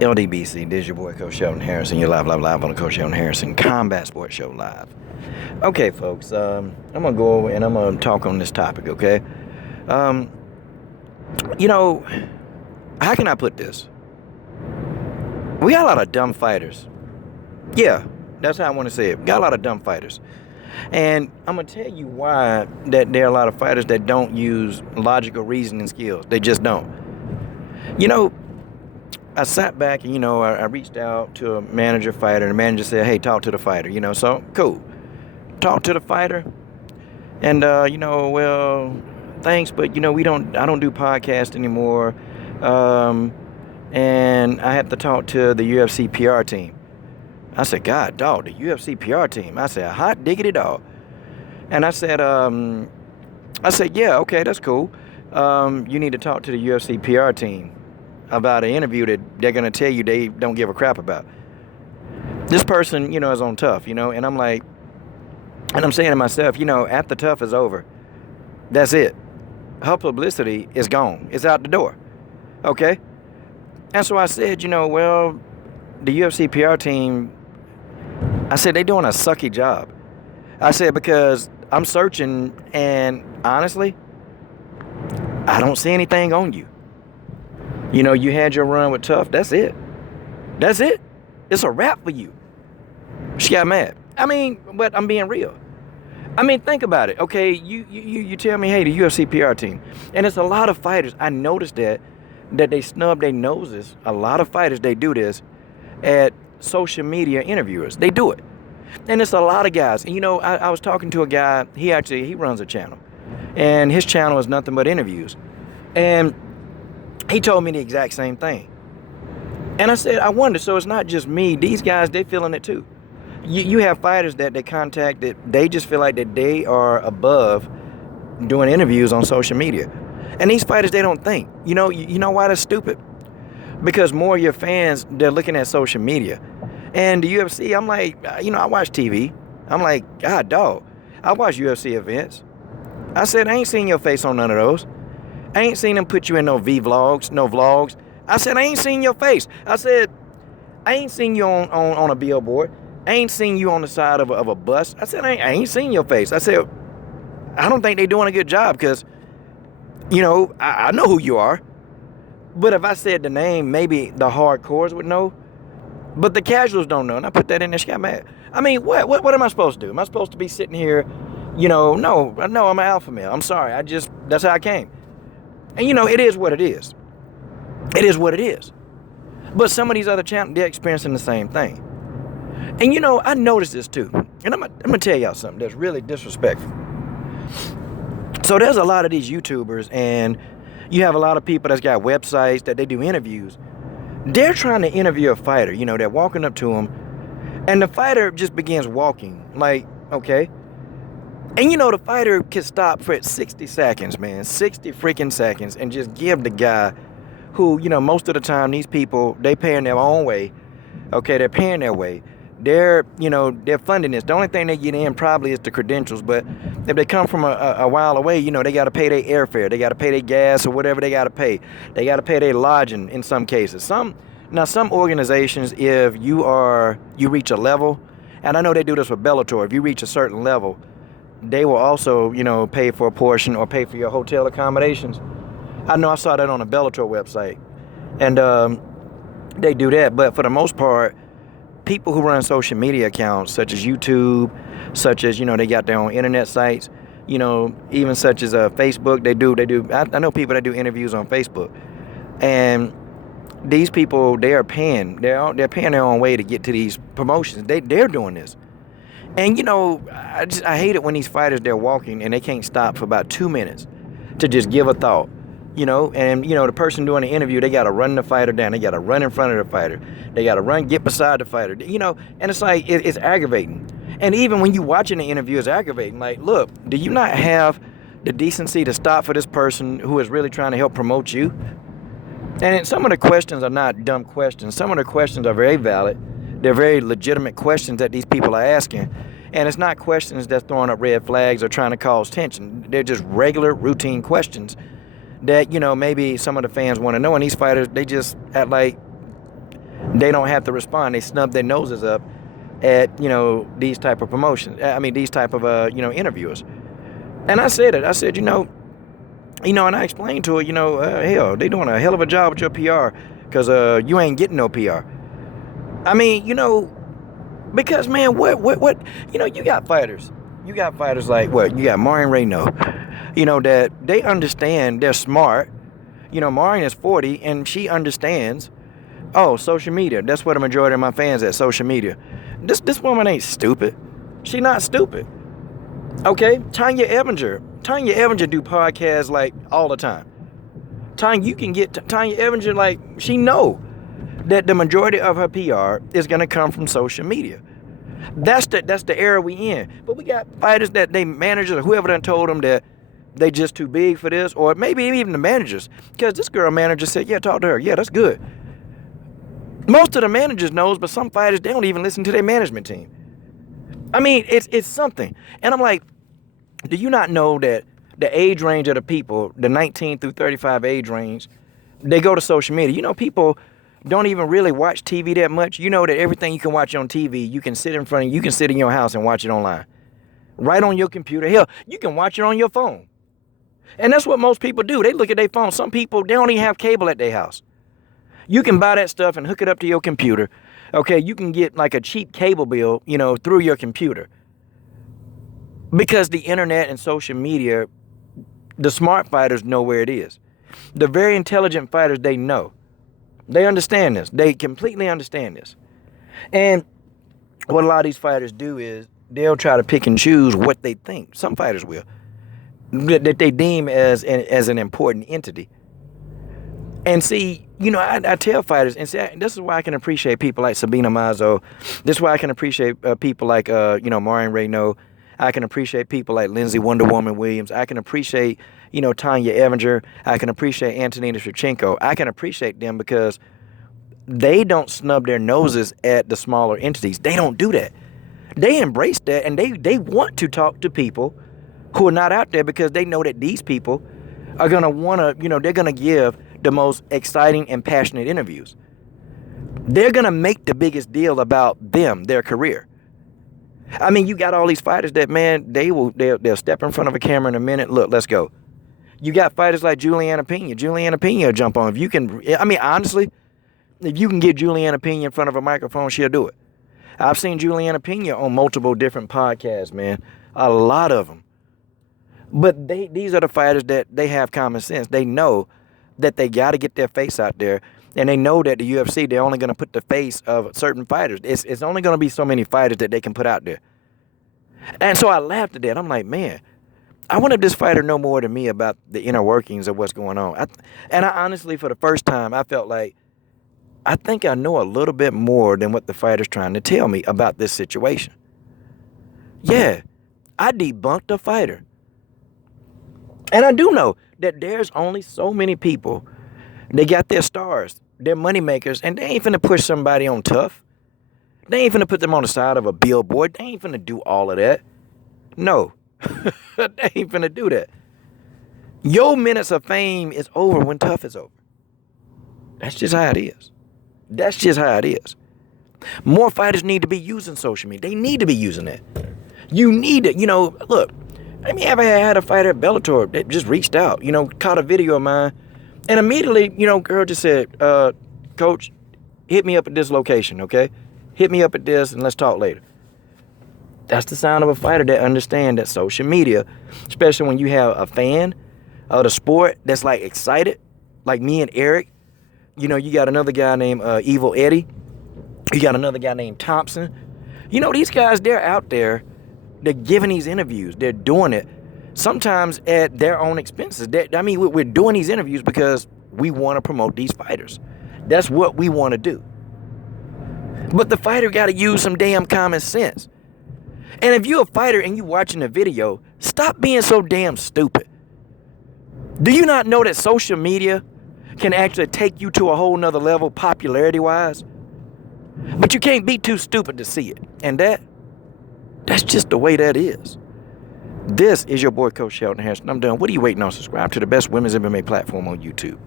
LDBC, this is your boy Coach Sheldon Harrison. You're live on the Coach Sheldon Harrison Combat Sports Show live. Okay, folks, I'm gonna go over and I'm gonna talk on this topic. Okay, um, you know, how can I put this? We got a lot of dumb fighters. Yeah, that's how I want to say it. We got a lot of dumb fighters, and I'm gonna tell you why that there are a lot of fighters that don't use logical reasoning skills. They just don't. You know, I sat back and, I reached out to a manager fighter, and the manager said, hey, talk to the fighter, so cool. Talk to the fighter, and, well, thanks, but, I don't do podcasts anymore, and I have to talk to the UFC PR team. I said, God, dog, the UFC PR team. I said, hot diggity dog. And I said, yeah, okay, that's cool. You need to talk to the UFC PR team about an interview that they're going to tell you they don't give a crap about. This person, is on tough, and I'm like, and I'm saying to myself, after tough is over, that's it. Her publicity is gone. It's out the door. Okay? And so I said, well, the UFC PR team, I said, they doing a sucky job. I said, because I'm searching and honestly, I don't see anything on you. You had your run with Tough. That's it. That's it. It's a wrap for you. She got mad. But I'm being real. Think about it. Okay, you tell me, hey, the UFC PR team. And it's a lot of fighters. I noticed that they snub their noses. A lot of fighters, they do this at social media interviewers. They do it. And it's a lot of guys. And, I was talking to a guy. He runs a channel. And his channel is nothing but interviews. And he told me the exact same thing. And I said, I wonder, so it's not just me. These guys, they feeling it too. You have fighters that they contact that they just feel like that they are above doing interviews on social media. And these fighters, they don't think. You know why that's stupid? Because more of your fans, they're looking at social media. And the UFC, I'm like, I watch TV. I'm like, God, dog, I watch UFC events. I said, I ain't seen your face on none of those. I ain't seen them put you in no vlogs, no vlogs. I said, I ain't seen your face. I said, I ain't seen you on a billboard. I ain't seen you on the side of a bus. I said, I ain't seen your face. I said, I don't think they doing a good job because, I know who you are. But if I said the name, maybe the hardcores would know. But the casuals don't know. And I put that in there. She got mad. What am I supposed to do? Am I supposed to be sitting here, no, I'm an alpha male. I'm sorry. That's how I came. And, it is what it is. It is what it is. But some of these other channels, they're experiencing the same thing. And, I noticed this too. And I'm going to tell y'all something that's really disrespectful. So there's a lot of these YouTubers, and you have a lot of people that's got websites that they do interviews. They're trying to interview a fighter. They're walking up to him, and the fighter just begins walking. Like, okay. And the fighter can stop for 60 seconds, man. 60 freaking seconds, and just give the guy who, most of the time, these people, they paying their own way. Okay, they're paying their way. They're funding this. The only thing they get in probably is the credentials, but if they come from a while away, they got to pay their airfare. They got to pay their gas or whatever they got to pay. They got to pay their lodging in some cases. Some organizations, if you reach a level, and I know they do this with Bellator, if you reach a certain level, they will also, pay for a portion or pay for your hotel accommodations. I know I saw that on the Bellator website, and they do that. But for the most part, people who run social media accounts, such as YouTube, such as, they got their own internet sites, even such as Facebook, they do. I know people that do interviews on Facebook, and these people, they're paying their own way to get to these promotions. They're doing this. And, I hate it when these fighters, they're walking and they can't stop for about 2 minutes to just give a thought, and, the person doing the interview, they got to run the fighter down. They got to run in front of the fighter. They got to get beside the fighter, and it's like, it's aggravating. And even when you watching the interview, it's aggravating. Like, look, do you not have the decency to stop for this person who is really trying to help promote you? And some of the questions are not dumb questions. Some of the questions are very valid. They're very legitimate questions that these people are asking. And it's not questions that's throwing up red flags or trying to cause tension. They're just regular, routine questions that, maybe some of the fans want to know. And these fighters, they just act like They don't have to respond. They snub their noses up at, these type of promotions. I mean, these type of, interviewers. And I said it. I said, and I explained to her, hell, they doing a hell of a job with your PR because you ain't getting no PR. I mean, because, man, what, you got fighters. You got fighters like, you got Maureen Raynaud, that they understand, they're smart. Maureen is 40 and she understands, social media. That's where the majority of my fans at, social media. This woman ain't stupid. She not stupid. Okay? Tanya Evinger do podcasts like all the time. You can get Tanya Evinger, like, she know that the majority of her PR is gonna come from social media. That's the era we in. But we got fighters that they managers or whoever done told them that they just too big for this, or maybe even the managers. Because this girl manager said, yeah, talk to her. Yeah, that's good. Most of the managers knows, but some fighters, they don't even listen to their management team. I mean, it's something. And I'm like, do you not know that the age range of the people, the 19 through 35 age range, they go to social media. People don't even really watch TV that much. You know that everything you can watch on TV, you can sit in front of you can sit in your house and watch it online. Right on your computer. Hell, you can watch it on your phone. And that's what most people do. They look at their phone. Some people, they don't even have cable at their house. You can buy that stuff and hook it up to your computer. Okay, you can get like a cheap cable bill, through your computer. Because the internet and social media, the smart fighters know where it is. The very intelligent fighters, they know. They understand this. They completely understand this. And what a lot of these fighters do is they'll try to pick and choose what they think. Some fighters will. That they deem as an important entity. And see, I tell fighters, and see, this is why I can appreciate people like Sabina Mazo. This is why I can appreciate people like, Maureen Raynaud. I can appreciate people like Lindsey Wonder Woman Williams. I can appreciate, Tanya Evinger. I can appreciate Antonina Shevchenko. I can appreciate them because they don't snub their noses at the smaller entities. They don't do that. They embrace that, and they want to talk to people who are not out there because they know that these people are going to want to, they're going to give the most exciting and passionate interviews. They're going to make the biggest deal about them, their career. I mean, you got all these fighters that, man, they'll step in front of a camera in a minute. Look, let's go. You got fighters like Juliana Pena. Juliana Pena will jump on. If you can, I mean, honestly, if you can get Juliana Pena in front of a microphone, she'll do it. I've seen Juliana Pena on multiple different podcasts, man. A lot of them. But these are the fighters that they have common sense. They know that they got to get their face out there. And they know that the UFC, they're only going to put the face of certain fighters. It's only going to be so many fighters that they can put out there. And so I laughed at that. I'm like, man, I wonder if this fighter know more than me about the inner workings of what's going on. I honestly, for the first time, I felt like I think I know a little bit more than what the fighter's trying to tell me about this situation. Yeah, I debunked a fighter. And I do know that there's only so many people. They got their stars. They're money makers, and they ain't finna push somebody on tough. They ain't finna put them on the side of a billboard. They ain't finna do all of that. No. They ain't finna do that. Your minutes of fame is over when tough is over. That's just how it is. That's just how it is. More fighters need to be using social media. They need to be using that. You need it. Look, I mean, I had a fighter at Bellator that just reached out, caught a video of mine. And immediately, girl just said, Coach, hit me up at this location, okay? Hit me up at this and let's talk later. That's the sound of a fighter that understands that social media, especially when you have a fan of the sport that's like excited, like me and Eric. You got another guy named Evil Eddie. You got another guy named Thompson. These guys, they're out there. They're giving these interviews. They're doing it. Sometimes at their own expenses. We're doing these interviews because we want to promote these fighters. That's what we want to do. But the fighter got to use some damn common sense. And if you're a fighter and you're watching a video, stop being so damn stupid. Do you not know that social media can actually take you to a whole nother level popularity-wise? But you can't be too stupid to see it. And that's just the way that is. This is your boy, Coach Shelton Harrison. I'm done. What are you waiting on? Subscribe to the best women's MMA platform on YouTube.